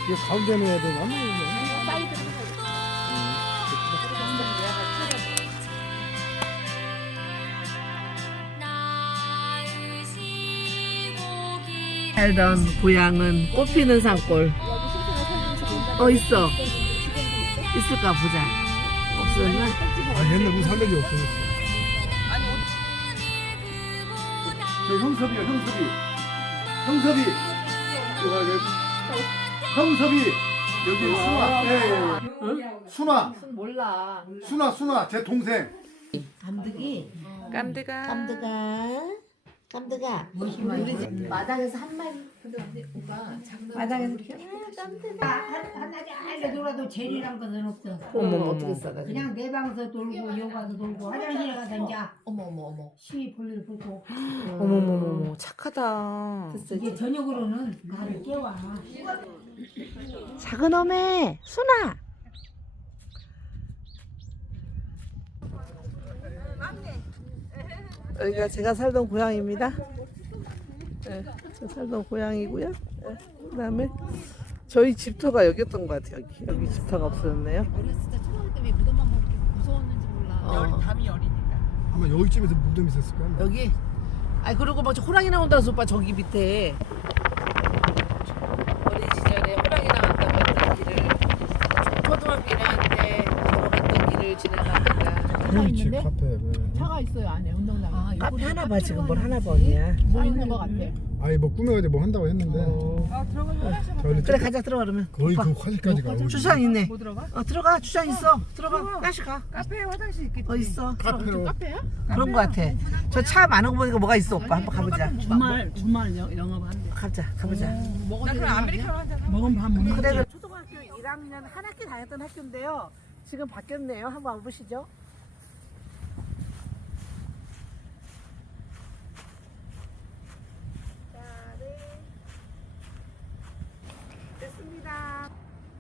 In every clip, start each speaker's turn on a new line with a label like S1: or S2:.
S1: 이게 가운데 넣어야 되나?
S2: 사이드로
S3: 살던 고향은 꽃피는 산골. 있어. 있을까 보자. 없었나?
S1: 아, 옛날 우리 살던 게 없어졌어. 저 형섭이야, 형섭이. 형섭이. 형섭이. 여기 순아. 예. 순아.
S2: 몰라.
S1: 순아. 제 동생.
S4: 감득이
S3: 깜드가.
S4: 감득아
S2: 우리 집 마당에서 한 마리. 근데 오빠
S4: 마당에서 감득아 하나지 알게 놀아도 제리란 것은 없어.
S3: 어머 어떻게 싸다.
S4: 그냥 내 방에서 놀고 여 가서 놀고 화장실에 가서 이제
S2: 어머.
S4: 시위 볼일 보고
S3: 어머머머 착하다.
S4: 이제 저녁으로는 나를 깨워.
S3: 작은 어메 순아. 여기가 제가 살던 고향입니다. 네, 제가 살던 고향이고요. 네, 그다음에 저희 집터가 여기였던 것 같아요. 여기 집터가 없어졌네요.
S2: 어렸을 때 초등학교 때문에 무덤만 보고 이렇게 무서웠는지 몰라.
S3: 밤이 여리니까.
S1: 아마 여기쯤에서 무덤 있었을 거야.
S3: 여기. 아니 그리고 뭐 호랑이 나온다서 오빠 저기 밑에 어린 시절에 호랑이 나왔다고 했던 길을 초등학교 1학년 때 걸어갔던 길을 지나가다가
S1: 그렇지, 카페. 네.
S2: 차가 있어요 안에 운동장에. 아,
S3: 카페 하나 봐 지금 뭘 하나 봐 언니야.
S2: 뭐 있는 것 같아.
S1: 아니 뭐 꾸며가지고 뭐 한다고 했는데.
S3: 그래 가자 들어가 그러면.
S1: 거의
S3: 오빠.
S1: 그 화장까지 가.
S3: 주차장 있네.
S2: 뭐 들어가?
S3: 들어가 주차장 있어. 들어가. 다시 가.
S2: 카페에 화장실 있겠지.
S3: 있어.
S1: 카페로.
S2: 카페야?
S3: 그런 거 같아. 저 차 많은 거 보니까 뭐가 있어 오빠. 한번 가보자.
S2: 주말 영업한대.
S3: 가보자.
S2: 나 그럼 아메리카노 하잖아.
S4: 먹으면 밥 못 먹지.
S3: 그래 초등학교 1학년 한 학기 다녔던 학교인데요. 지금 바뀌었네요. 한번 와보시죠. 자, 네. 됐습니다.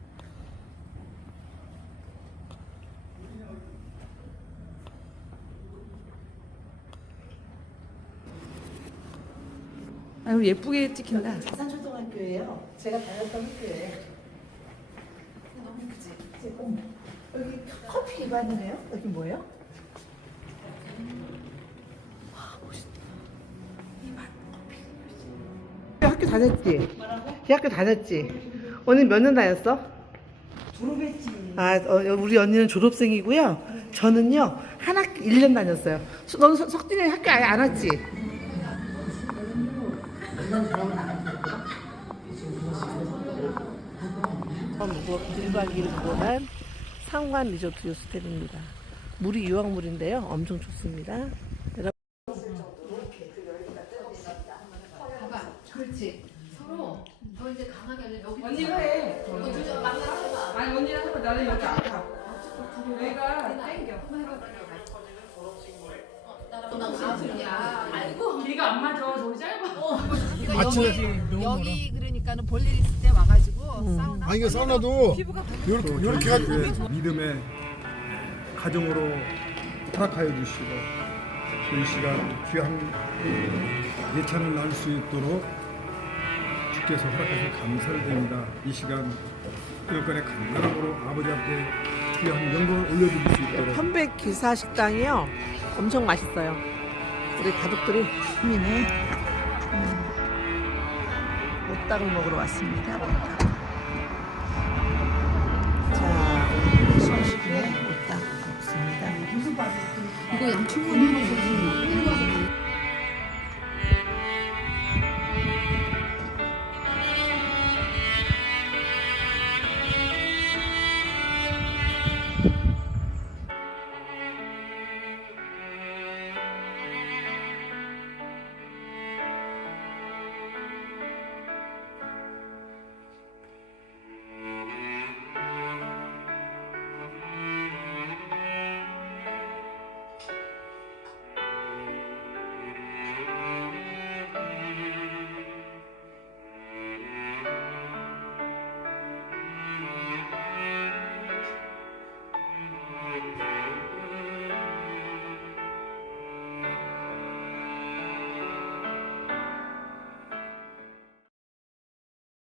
S5: 아유 예쁘게 찍힌다.
S3: 자산초등학교예요. 제가 다녔던 학교예요. 너무 예쁘지? 여기 커피 입안이네요. 여기 뭐예요? 와 멋있다. 입안 커피. 학교 다녔지? 뭐라고? 대학교 다녔지? 언니 몇 년 다녔어?
S4: 졸업했지.
S3: 우리 언니는 졸업생이고요. 저는요 한 학기 1년 다녔어요. 너는 석진이 학교 아예 안 왔지? 묵어 1박 2일 묵어간 상관 리조트 호스텔입니다. 물이 유황물인데요. 엄청 좋습니다. 여러분.
S2: 그렇지. 서로 더 이제 강하게 하려 여기.
S5: 언니가 해. 아니 언니랑 하면 나는 여기 아파. 여기가 땡겨. 길이가 안 맞아. 저기 짧아.
S2: 여기 그러니까는 볼일 있을 때 와가지고 사우나.
S1: 아니 이게 사우나도 이렇게 해가지고 믿음의 가정으로 허락하여 주시고 이 시간 귀한 예찬을 낳을 수 있도록 주께서 허락하셔서 감사를 드립니다. 이 시간 여건의 간절함으로 아버지 앞에 귀한 영광을 올려드릴 수 있도록
S3: 편백 기사 식당이요. 엄청 맛있어요. 우리 가족들이
S4: 미네.
S3: 못닭을 먹으러 왔습니다. 못닭. 자, 오늘 수원시장에 못닭 먹습니다.
S2: 이거 양충분히